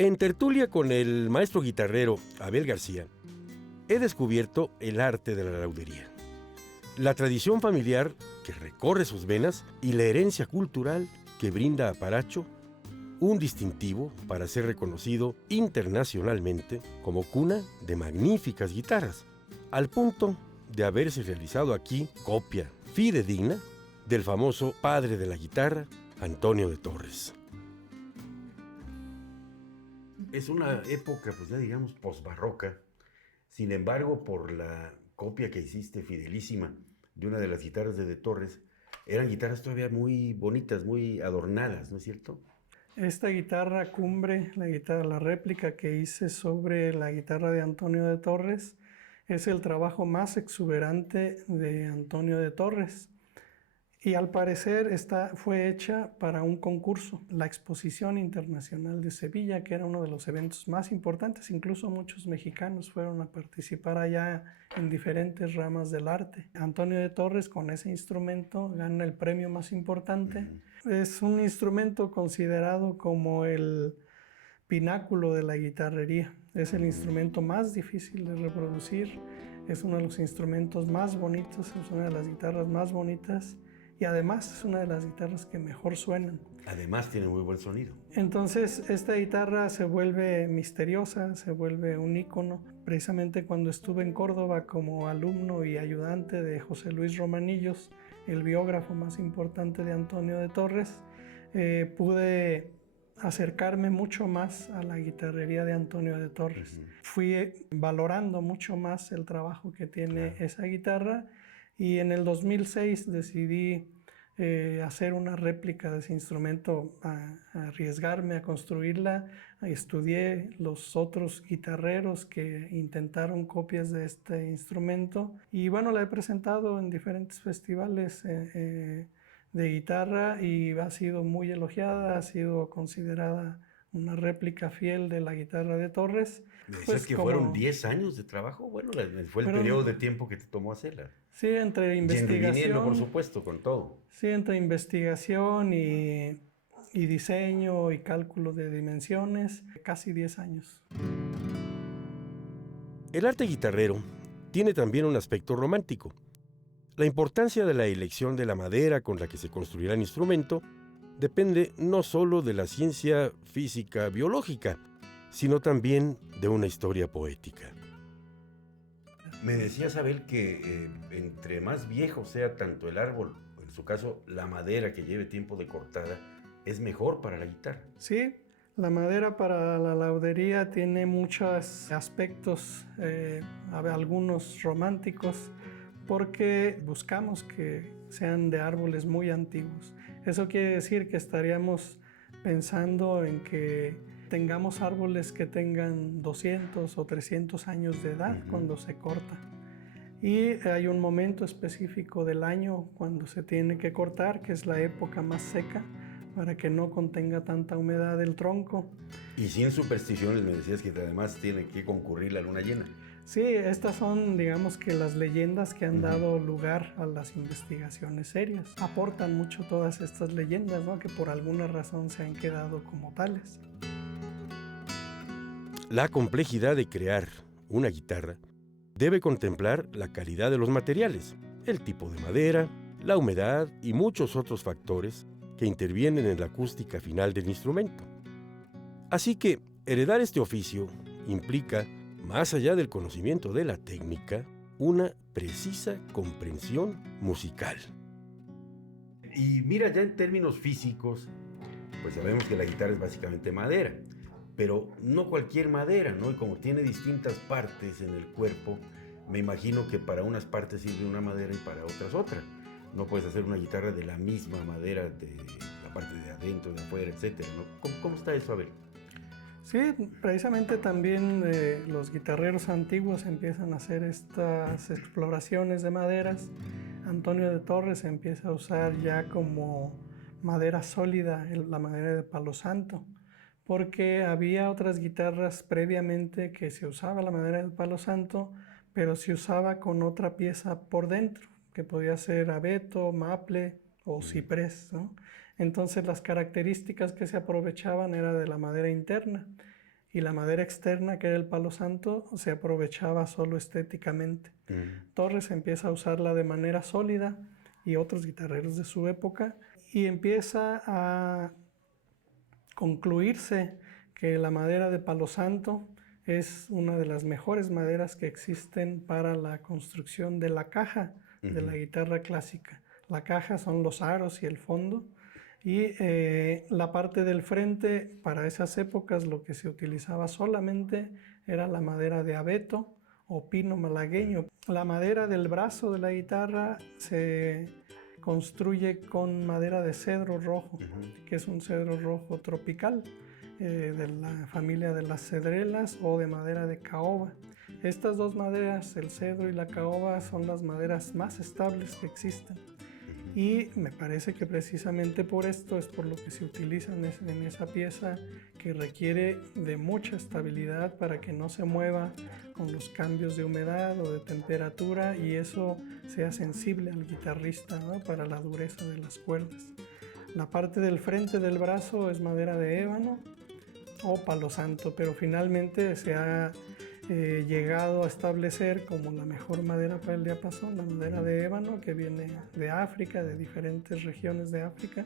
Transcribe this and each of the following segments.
En tertulia con el maestro guitarrero Abel García, he descubierto el arte de la laudería, la tradición familiar que recorre sus venas y la herencia cultural que brinda a Paracho un distintivo para ser reconocido internacionalmente como cuna de magníficas guitarras, al punto de haberse realizado aquí copia fidedigna del famoso padre de la guitarra, Antonio de Torres. Es una época, pues ya digamos, posbarroca. Sin embargo, por la copia que hiciste fidelísima de una de las guitarras de Torres, eran guitarras todavía muy bonitas, muy adornadas, ¿no es cierto? Esta guitarra cumbre, la réplica que hice sobre la guitarra de Antonio de Torres, es el trabajo más exuberante de Antonio de Torres. Y al parecer fue hecha para un concurso, la Exposición Internacional de Sevilla, que era uno de los eventos más importantes. Incluso muchos mexicanos fueron a participar allá en diferentes ramas del arte. Antonio de Torres con ese instrumento gana el premio más importante. Es un instrumento considerado como el pináculo de la guitarrería. Es el instrumento más difícil de reproducir, es uno de los instrumentos más bonitos, es una de las guitarras más bonitas. Y además es una de las guitarras que mejor suenan. Además tiene muy buen sonido. Entonces esta guitarra se vuelve misteriosa, se vuelve un ícono. Precisamente cuando estuve en Córdoba como alumno y ayudante de José Luis Romanillos, el biógrafo más importante de Antonio de Torres, pude acercarme mucho más a la guitarrería de Antonio de Torres. Fui valorando mucho más el trabajo que tiene esa guitarra. Y en el 2006 decidí hacer una réplica de ese instrumento, a arriesgarme a construirla. Estudié los otros guitarreros que intentaron copias de este instrumento y bueno, la he presentado en diferentes festivales de guitarra y ha sido muy elogiada, ha sido considerada una réplica fiel de la guitarra de Torres. ¿Me decías que fueron 10 años de trabajo? Bueno, fue el periodo de tiempo que te tomó hacerla. Sí, entre investigación. Y interviniendo, por supuesto, con todo. Sí, entre investigación y diseño y cálculo de dimensiones, casi 10 años. El arte guitarrero tiene también un aspecto romántico. La importancia de la elección de la madera con la que se construirá el instrumento depende no solo de la ciencia física biológica, sino también de una historia poética. Me decías, Abel, que entre más viejo sea tanto el árbol, en su caso la madera que lleve tiempo de cortada, es mejor para la guitarra. Sí, la madera para la laudería tiene muchos aspectos, algunos románticos, porque buscamos que sean de árboles muy antiguos. Eso quiere decir que estaríamos pensando en que tengamos árboles que tengan 200 o 300 años de edad cuando se corta. Y hay un momento específico del año cuando se tiene que cortar, que es la época más seca, para que no contenga tanta humedad el tronco. Y sin supersticiones, me decías que además tiene que concurrir la luna llena. Sí, estas son, digamos que las leyendas que han dado lugar a las investigaciones serias. Aportan mucho todas estas leyendas, ¿no? Que por alguna razón se han quedado como tales. La complejidad de crear una guitarra debe contemplar la calidad de los materiales, el tipo de madera, la humedad y muchos otros factores que intervienen en la acústica final del instrumento. Así que heredar este oficio implica, más allá del conocimiento de la técnica, una precisa comprensión musical. Y mira, ya en términos físicos, pues sabemos que la guitarra es básicamente madera, pero no cualquier madera, ¿no? Y como tiene distintas partes en el cuerpo, me imagino que para unas partes sirve una madera y para otras otra. No puedes hacer una guitarra de la misma madera de la parte de adentro, de afuera, etcétera, ¿no? ¿Cómo está eso, Abel? Sí, precisamente también los guitarreros antiguos empiezan a hacer estas exploraciones de maderas. Antonio de Torres empieza a usar ya como madera sólida la madera de palo santo, porque había otras guitarras previamente que se usaba la madera del palo santo, pero se usaba con otra pieza por dentro, que podía ser abeto, maple o ciprés, ¿no? Entonces las características que se aprovechaban era de la madera interna. y la madera externa, que era el palo santo, se aprovechaba solo estéticamente. Torres empieza a usarla de manera sólida y otros guitarreros de su época, y empieza a concluirse que la madera de palo santo es una de las mejores maderas que existen para la construcción de la caja de la guitarra clásica. La caja son los aros y el fondo, y la parte del frente, para esas épocas lo que se utilizaba solamente era la madera de abeto o pino malagueño. La madera del brazo de la guitarra se construye con madera de cedro rojo, que es un cedro rojo tropical, de la familia de las cedrelas, o de madera de caoba. Estas dos maderas, el cedro y la caoba, son las maderas más estables que existen. Y me parece que precisamente por esto es por lo que se utiliza en esa pieza, que requiere de mucha estabilidad para que no se mueva con los cambios de humedad o de temperatura, y eso sea sensible al guitarrista, ¿no?, para la dureza de las cuerdas. La parte del frente del brazo es madera de ébano o palo santo, pero finalmente se ha llegado a establecer como la mejor madera para el diapasón la madera de ébano, que viene de África, de diferentes regiones de África.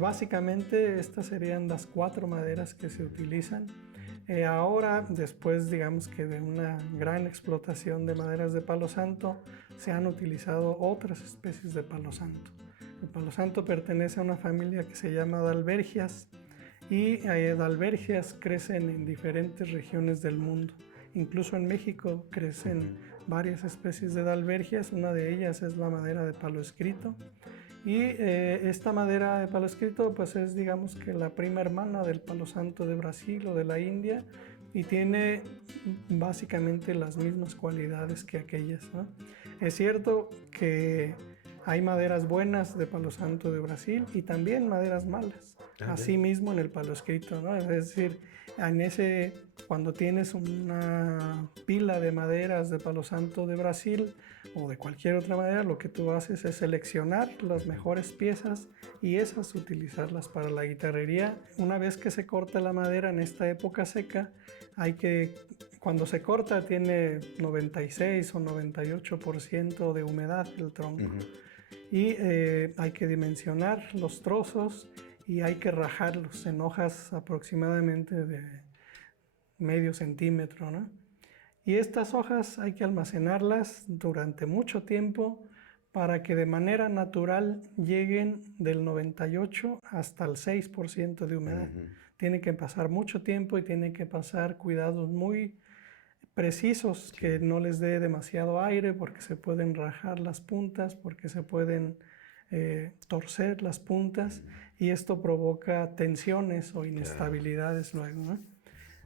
Básicamente estas serían las 4 maderas que se utilizan. Ahora, después digamos que de una gran explotación de maderas de palo santo, se han utilizado otras especies de palo santo. El palo santo pertenece a una familia que se llama Dalbergias, y dalbergias crecen en diferentes regiones del mundo. Incluso en México crecen varias especies de dalbergias. Una de ellas es la madera de palo escrito, y esta madera de palo escrito pues es, digamos, que la prima hermana del palo santo de Brasil o de la India, y tiene básicamente las mismas cualidades que aquellas, ¿no? Es cierto que hay maderas buenas de palo santo de Brasil y también maderas malas. Asimismo en el palo escrito, ¿no? Es decir, cuando tienes una pila de maderas de palo santo de Brasil o de cualquier otra madera, lo que tú haces es seleccionar las mejores piezas y esas utilizarlas para la guitarrería. Una vez que se corta la madera en esta época seca, cuando se corta tiene 96 o 98% de humedad el tronco. Y hay que dimensionar los trozos y hay que rajarlos en hojas aproximadamente de medio centímetro, ¿no? Y estas hojas hay que almacenarlas durante mucho tiempo para que de manera natural lleguen del 98 hasta el 6% de humedad. Tiene que pasar mucho tiempo y tiene que pasar cuidados muy precisos, que no les dé demasiado aire, porque se pueden rajar las puntas, porque se pueden torcer las puntas, y esto provoca tensiones o inestabilidades luego, ¿no?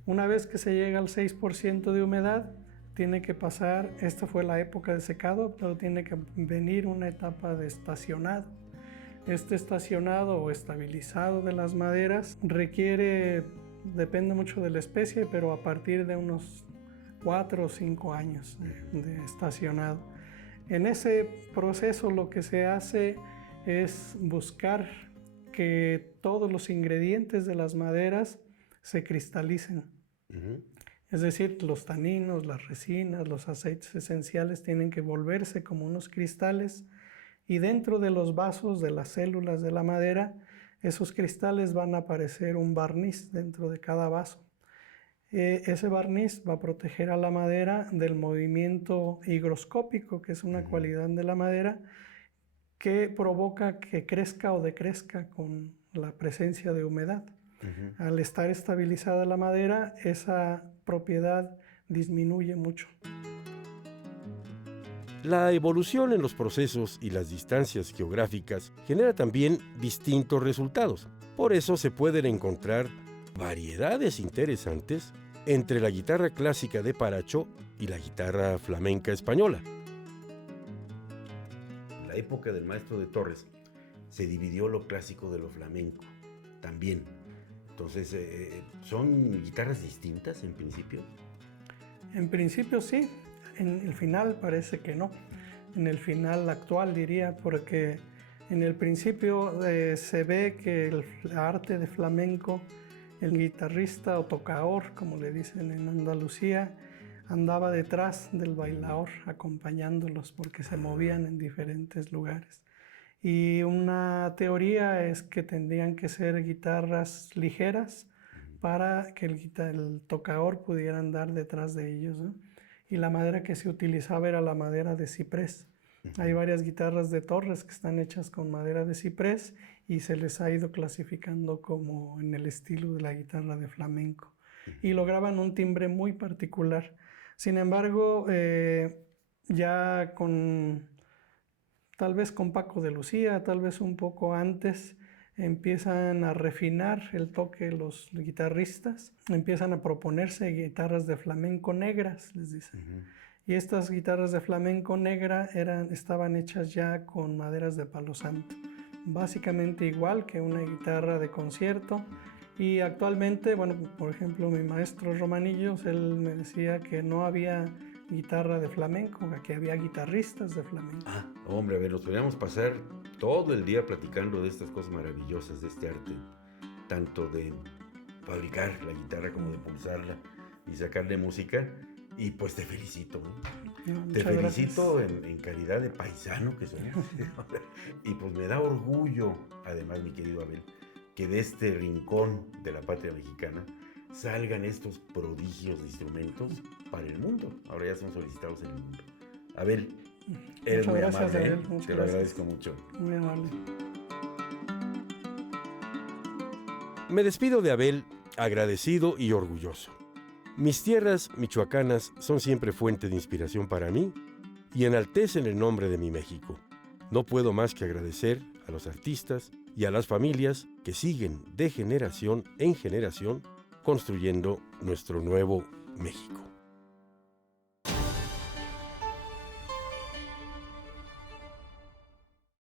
Una vez que se llega al 6% de humedad, tiene que pasar, esta fue la época de secado, pero tiene que venir una etapa de estacionado. Este estacionado o estabilizado de las maderas depende mucho de la especie, pero a partir de unos 4 o 5 años de estacionado. En ese proceso lo que se hace es buscar que todos los ingredientes de las maderas se cristalicen. Es decir, los taninos, las resinas, los aceites esenciales tienen que volverse como unos cristales, y dentro de los vasos de las células de la madera, esos cristales van a aparecer un barniz dentro de cada vaso. Ese barniz va a proteger a la madera del movimiento higroscópico, que es una cualidad de la madera que provoca que crezca o decrezca con la presencia de humedad. Al estar estabilizada la madera, esa propiedad disminuye mucho. La evolución en los procesos y las distancias geográficas genera también distintos resultados. Por eso se pueden encontrar variedades interesantes entre la guitarra clásica de Paracho y la guitarra flamenca española. En la época del maestro de Torres se dividió lo clásico de lo flamenco también. Entonces, ¿son guitarras distintas en principio? En principio sí, en el final parece que no. En el final actual diría, porque en el principio se ve que el arte de flamenco El guitarrista o tocaor, como le dicen en Andalucía, andaba detrás del bailaor acompañándolos porque se movían en diferentes lugares. Y una teoría es que tendrían que ser guitarras ligeras para que el tocaor pudiera andar detrás de ellos, ¿no? Y la madera que se utilizaba era la madera de ciprés. Hay varias guitarras de Torres que están hechas con madera de ciprés y se les ha ido clasificando como en el estilo de la guitarra de flamenco. Y lograban un timbre muy particular. Sin embargo, ya tal vez con Paco de Lucía, tal vez un poco antes, empiezan a refinar el toque los guitarristas, empiezan a proponerse guitarras de flamenco negras, les dicen. Y estas guitarras de flamenco negra estaban hechas ya con maderas de palo santo, básicamente igual que una guitarra de concierto. Y actualmente, bueno, por ejemplo, mi maestro Romanillos, él me decía que no había guitarra de flamenco, que había guitarristas de flamenco. Hombre, a ver, nos podríamos pasar todo el día platicando de estas cosas maravillosas, de este arte, tanto de fabricar la guitarra como de pulsarla y sacarle música. Y pues te felicito, ¿no? Te felicito en calidad de paisano que soy. Y pues me da orgullo, además, mi querido Abel, que de este rincón de la patria mexicana salgan estos prodigios de instrumentos para el mundo. Ahora ya son solicitados en el mundo. Abel, eres muy amable, Abel, te lo agradezco mucho. Muy amable. Me despido de Abel agradecido y orgulloso. Mis tierras michoacanas son siempre fuente de inspiración para mí y enaltecen el nombre de mi México. No puedo más que agradecer a los artistas y a las familias que siguen de generación en generación construyendo nuestro nuevo México.